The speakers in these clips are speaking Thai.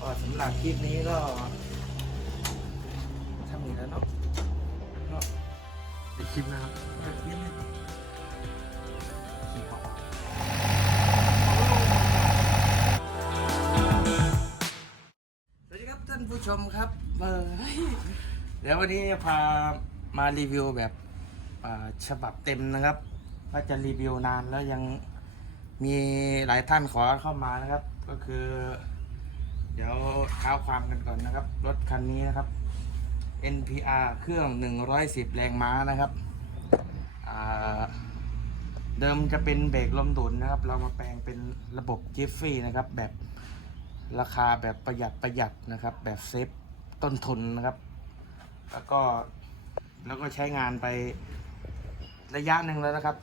ก็สำหรับคลิปนี้ก็ทำอีกแล้วเนาะเนาะในคลิปนะครับคลิปนี้สวัสดีครับท่านผู้ชมครับเอ่อเฮ้ยเดี๋ยววันนี้พามารีวิวแบบอ่าฉบับเต็มนะครับว่าจะรีวิวนานแล้วยังมีหลายท่านขอเข้ามานะครับ ก็คือเดี๋ยวเท้าความกันก่อนนะครับ รถคันนี้นะครับ NPR เครื่อง 110 แรงม้านะครับเดิมจะเป็นเบรกลมดูดนะครับ เรามาแปลงเป็นระบบจิฟฟี่นะครับ แบบราคาแบบประหยัดประหยัดนะครับ แบบเซฟต้นทุนนะครับ แล้วก็แล้วก็ใช้งานไประยะหนึ่งแล้วนะครับ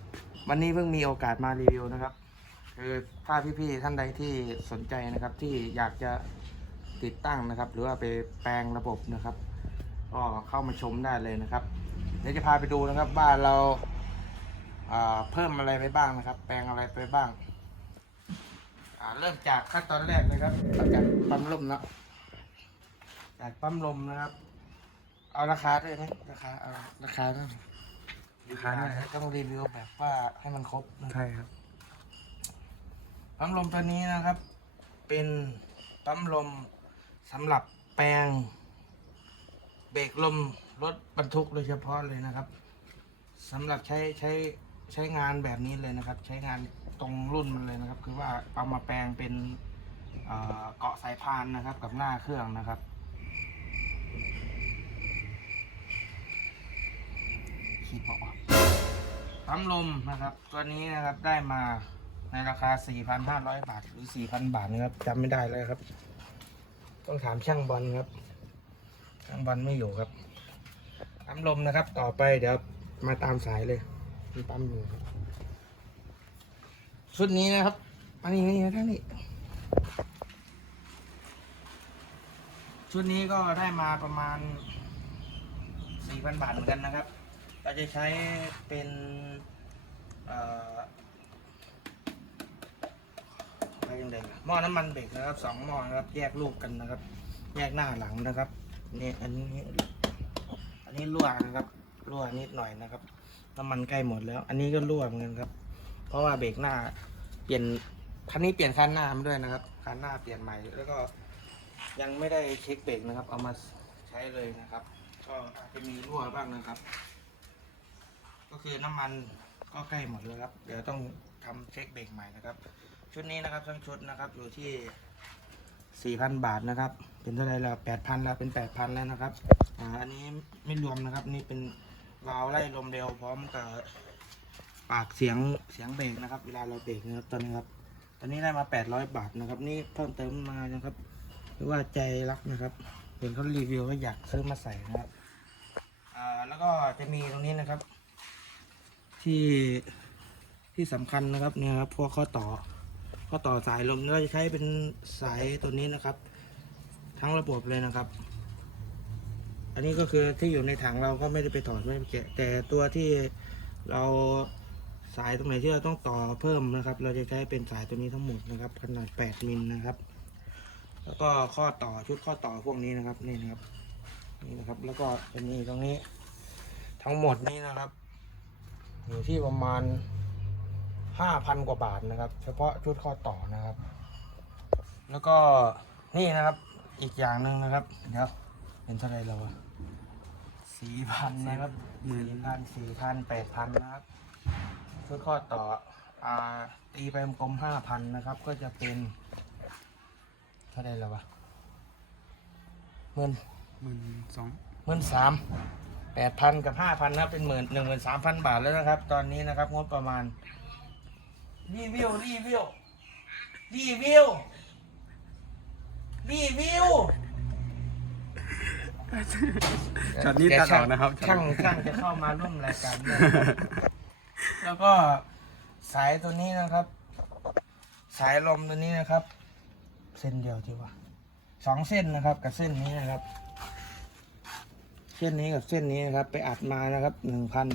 วันนี้เพิ่งมีโอกาสมารีวิวนะครับ คือถ้าพี่ๆท่านใดที่สนใจนะครับที่อยากจะติดตั้งนะครับ หรือว่าไปแปลงระบบนะครับ ก็เข้ามาชมได้เลยนะครับเดี๋ยวจะพาไปดูนะครับว่าเราอ่าเพิ่มอะไรไปบ้างนะครับ แปลงอะไรไปบ้างอ่าเริ่มจากขั้นตอนแรกเลยครับเอาจากปั๊มลมเนาะจากปั๊มลมนะครับ เอาราคาด้วยไหมราคาเอาราคาด้วยราคาเท่าไหร่ครับต้องรีวิวแบบว่าให้มันครบนะครับใช่ครับ ปั๊มลมตัวนี้นะครับ เป็นปั๊มลมสำหรับแปลงเบรกลมรถบรรทุกโดยเฉพาะเลยนะครับสำหรับใช้ใช้ใช้งานแบบนี้เลยนะครับ ใช้งานตรงรุ่นมันเลยนะครับ คือว่าเอามาแปลงเป็นเกาะสายพานนะครับ กับหน้าเครื่องนะครับ ขีดบอกปั๊มลมนะครับ ตัวนี้นะครับได้มา ในราคา 4,500 บาท หรือ 4,000 บาทนะครับจำไม่ได้เลยครับ ต้องถามช่างบอลครับ ช่างบอลไม่อยู่ครับปั๊มลมนะครับ ต่อไปเดี๋ยวมาตามสายเลยมีปั๊มอยู่ครับชุดนี้นะครับอันนี้นี่ท่านนี่ชุดนี้ก็ได้มาประมาณ 4,000 บาทเหมือนกันนะครับ เราจะใช้เป็น เอ่อ อะไรยังหม้อน้ำมันเบรกนะครับสองหม้อนะครับแยกลูกกันนะครับ แยกหน้าหลังนะครับนี่อันนี้อันนี้รั่วนะครับรั่วนิดหน่อยนะครับน้ำมันใกล้หมดแล้ว อันนี้ก็รั่วเหมือนกันครับ เพราะว่าเบรกหน้าเปลี่ยนคันนี้เปลี่ยนคันหน้ามาด้วยนะครับคันหน้าเปลี่ยนใหม่แล้วก็ยังไม่ได้เช็คเบรกนะครับ เอามาใช้เลยนะครับ ก็อาจจะมีรั่วบ้างนะครับ ก็คือน้ำมันก็ใกล้หมดแล้วครับ เดี๋ยวต้องทำเช็คเบรกใหม่นะครับ ชุดนี้นะครับทั้งชุดนะครับอยู่ที่4,000บาทนะครับ เป็นเท่าไรแล้ว8,000แล้วเป็น8,000แล้วนะครับอ่าอันนี้ไม่รวมนะครับ นี่เป็นวาล์วไล่ลมเร็วพร้อมกับปากเสียงเสียงเบรกนะครับ เวลาเราเบรกนะครับตอนนี้ครับ ตอนนี้ได้มา800บาทนะครับ นี่เพิ่มเติมมานะครับ หรือว่าใจรักนะครับเห็นเขารีวิวก็อยากซื้อมาใส่นะครับอ่าแล้วก็จะมีตรงนี้นะครับ ที่ที่สำคัญนะครับเนี่ยครับพวกข้อต่อ ข้อต่อสายลมเราจะใช้เป็นสายตัวนี้นะครับ ทั้งระบบเลยนะครับ อันนี้ก็คือที่อยู่ในถังเราก็ไม่ได้ไปถอดไม่ได้ไปแกะแต่ตัวที่เราสายตรงไหนที่เราต้องต่อเพิ่มนะครับ เราจะใช้เป็นสายตัวนี้ทั้งหมดนะครับ ขนาด 8มิลนะครับ แล้วก็ข้อต่อชุดข้อต่อพวกนี้นะครับนี่นะครับนี่นะครับ แล้วก็จะมีตรงนี้ ทั้งหมดนี้นะครับ อยู่ที่ประมาณ ห้าพันกว่าบาทนะครับ เฉพาะชุดข้อต่อนะครับ แล้วก็นี่นะครับอีกอย่างหนึ่งนะครับ เดี๋ยวเป็นเท่าไหรแล้ววะสี่พันนะครับหมื่นพันสี่พันแปดพันนะครับ ชุดข้อต่ออ่าตีไปกลมห้าพันนะครับ ก็จะเป็นเท่าไหรแล้ววะหมื่นหมื่นสองหมื่นสามแปดพันกับห้าพันนะครับเป็นหมื่นหนึ่งหมื่นสามพันบาทแล้วนะครับ ตอนนี้นะครับงบประมาณ รีวิว รีวิว รีวิว รีวิวช็อตนี้เดี๋ยวตัดออกนะครับช่างช่างจะเข้ามาร่วมรายการด้วยนะครับแล้วก็สายตัวนี้นะครับ สายลมตัวนี้นะครับ เส้นเดียวที่ว่าสองเส้นนะครับ กับเส้นนี้นะครับ เส้นนี้กับเส้นนี้นะครับ ไปอัดมานะครับหนึ่งพัน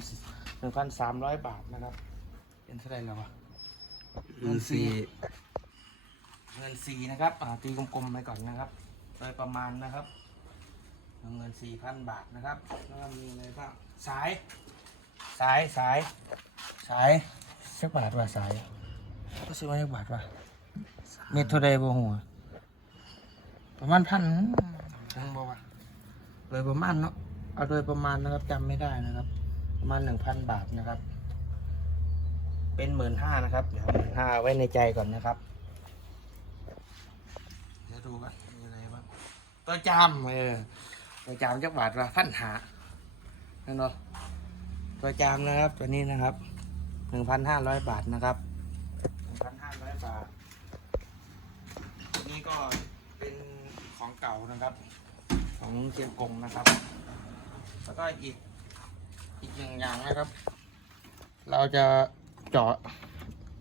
หนึ่งพันสามร้อยบาทนะครับ เป็นเท่าไหร่แล้ววะ หมื่นสี่เงินสี่นะครับอ่าตีกลมๆไปก่อนนะครับโดยประมาณนะครับเงินสี่พันบาทนะครับแล้วก็มีอะไรบ้างสาย สายสายสายสักบาทว่าสายก็ซื้อมาสักบาทว่าเม็ดเท่าใดบ่หัวประมาณพันทั้งบ่ว่าโดยประมาณเนาะเอาโดยประมาณนะครับจำไม่ได้นะครับ ประมาณหนึ่งพันบาทนะครับ เป็นหมื่นห้านะครับ เดี๋ยวหมื่นห้าไว้ในใจก่อนนะครับเดี๋ยวดูกันมีอะไรบ้างตัวจำเออตัวจำจักบาทว่าพันหานั่นเนาะตัวจำนะครับ ตัวนี้นะครับหนึ่งพันห้าร้อยบาทนะครับหนึ่งพันห้าร้อยบาทตัวนี้ก็เป็นของเก่านะครับ ของเชียงกงนะครับ แล้วก็อีกอีกหนึ่งอย่างนะครับ เราจะ เจาะ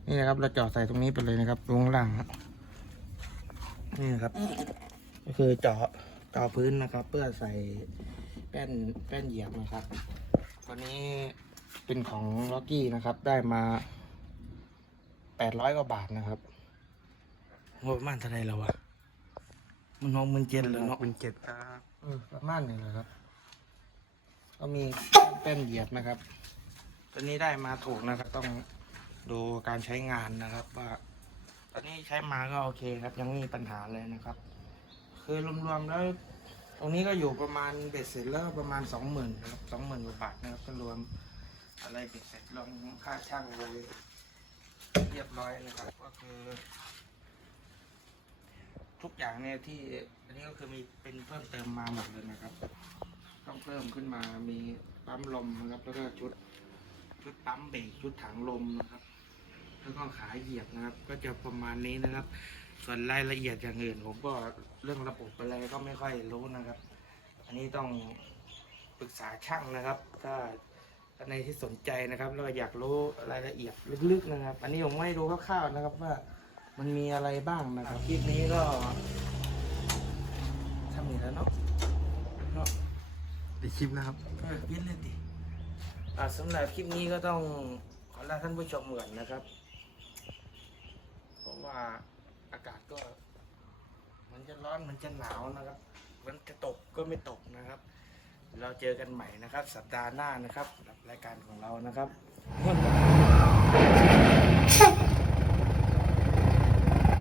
นี่นะครับ เราเจาะใส่ตรงนี้ไปเลยนะครับตรงล่างครับนี่นะครับ ก็คือเจาะเจาะพื้นนะครับ เพื่อใส่แป้นแป้นเหยียบนะครับ ตัวนี้เป็นของล็อกกี้นะครับ ได้มาแปดร้อยกว่าบาทนะครับงบประมาณเท่าไหรแล้ววะมันหกหมันเจ็ดแล้วเนาะเป็นเจ็ดครับเออประมาณหนึ่งเลยครับ ก็มีแป้นเหยียบนะครับ ตัวนี้ได้มาถูกนะครับต้อง ดูการใช้งานนะครับว่าตอนนี้ใช้มาก็โอเคครับ ยังไม่มีปัญหาเลยนะครับ คือรวมๆแล้วตรงนี้ก็อยู่ประมาณเบ็ดเสร็จแล้วประมาณสองหมื่นครับสองหมื่นกว่าบาทนะครับก็รวมอะไรเบ็ดเสร็จรวมค่าช่างเลยเรียบร้อยนะครับ ก็คือ ทุกอย่างเนี่ยที่อันนี้ก็คือมีเป็นเพิ่มเติมมาหมดเลยนะครับ ต้องเพิ่มขึ้นมามีปั๊มลมนะครับ แล้วก็ชุดชุดปั๊มเบรกชุดถังลมนะครับ แล้วก็ขาเหยียบนะครับ ก็จะประมาณนี้นะครับ ส่วนรายละเอียดอย่างอื่นผมก็เรื่องระบบอะไรก็ไม่ค่อยรู้นะครับ อันนี้ต้องปรึกษาช่างนะครับ ถ้าท่านในที่สนใจนะครับแล้วก็อยากรู้รายละเอียดลึกๆนะครับ อันนี้ผมไม่รู้คร่าวๆนะครับว่ามันมีอะไรบ้างนะครับคลิปนี้ก็ทำอีกแล้วเนาะเนาะในคลิปนะครับเออพิดเลยดิอ่าสำหรับคลิปนี้ก็ต้องขอลาท่านผู้ชมก่อนนะครับเพ ราะว่าอากาศก็ มันจะร้อนมันจะหนาวนะครับ มันจะตกก็ไม่ตกนะครับ เราเจอกันใหม่นะครับ สัปดาห์หน้านะครับกับรายการของเรานะครับ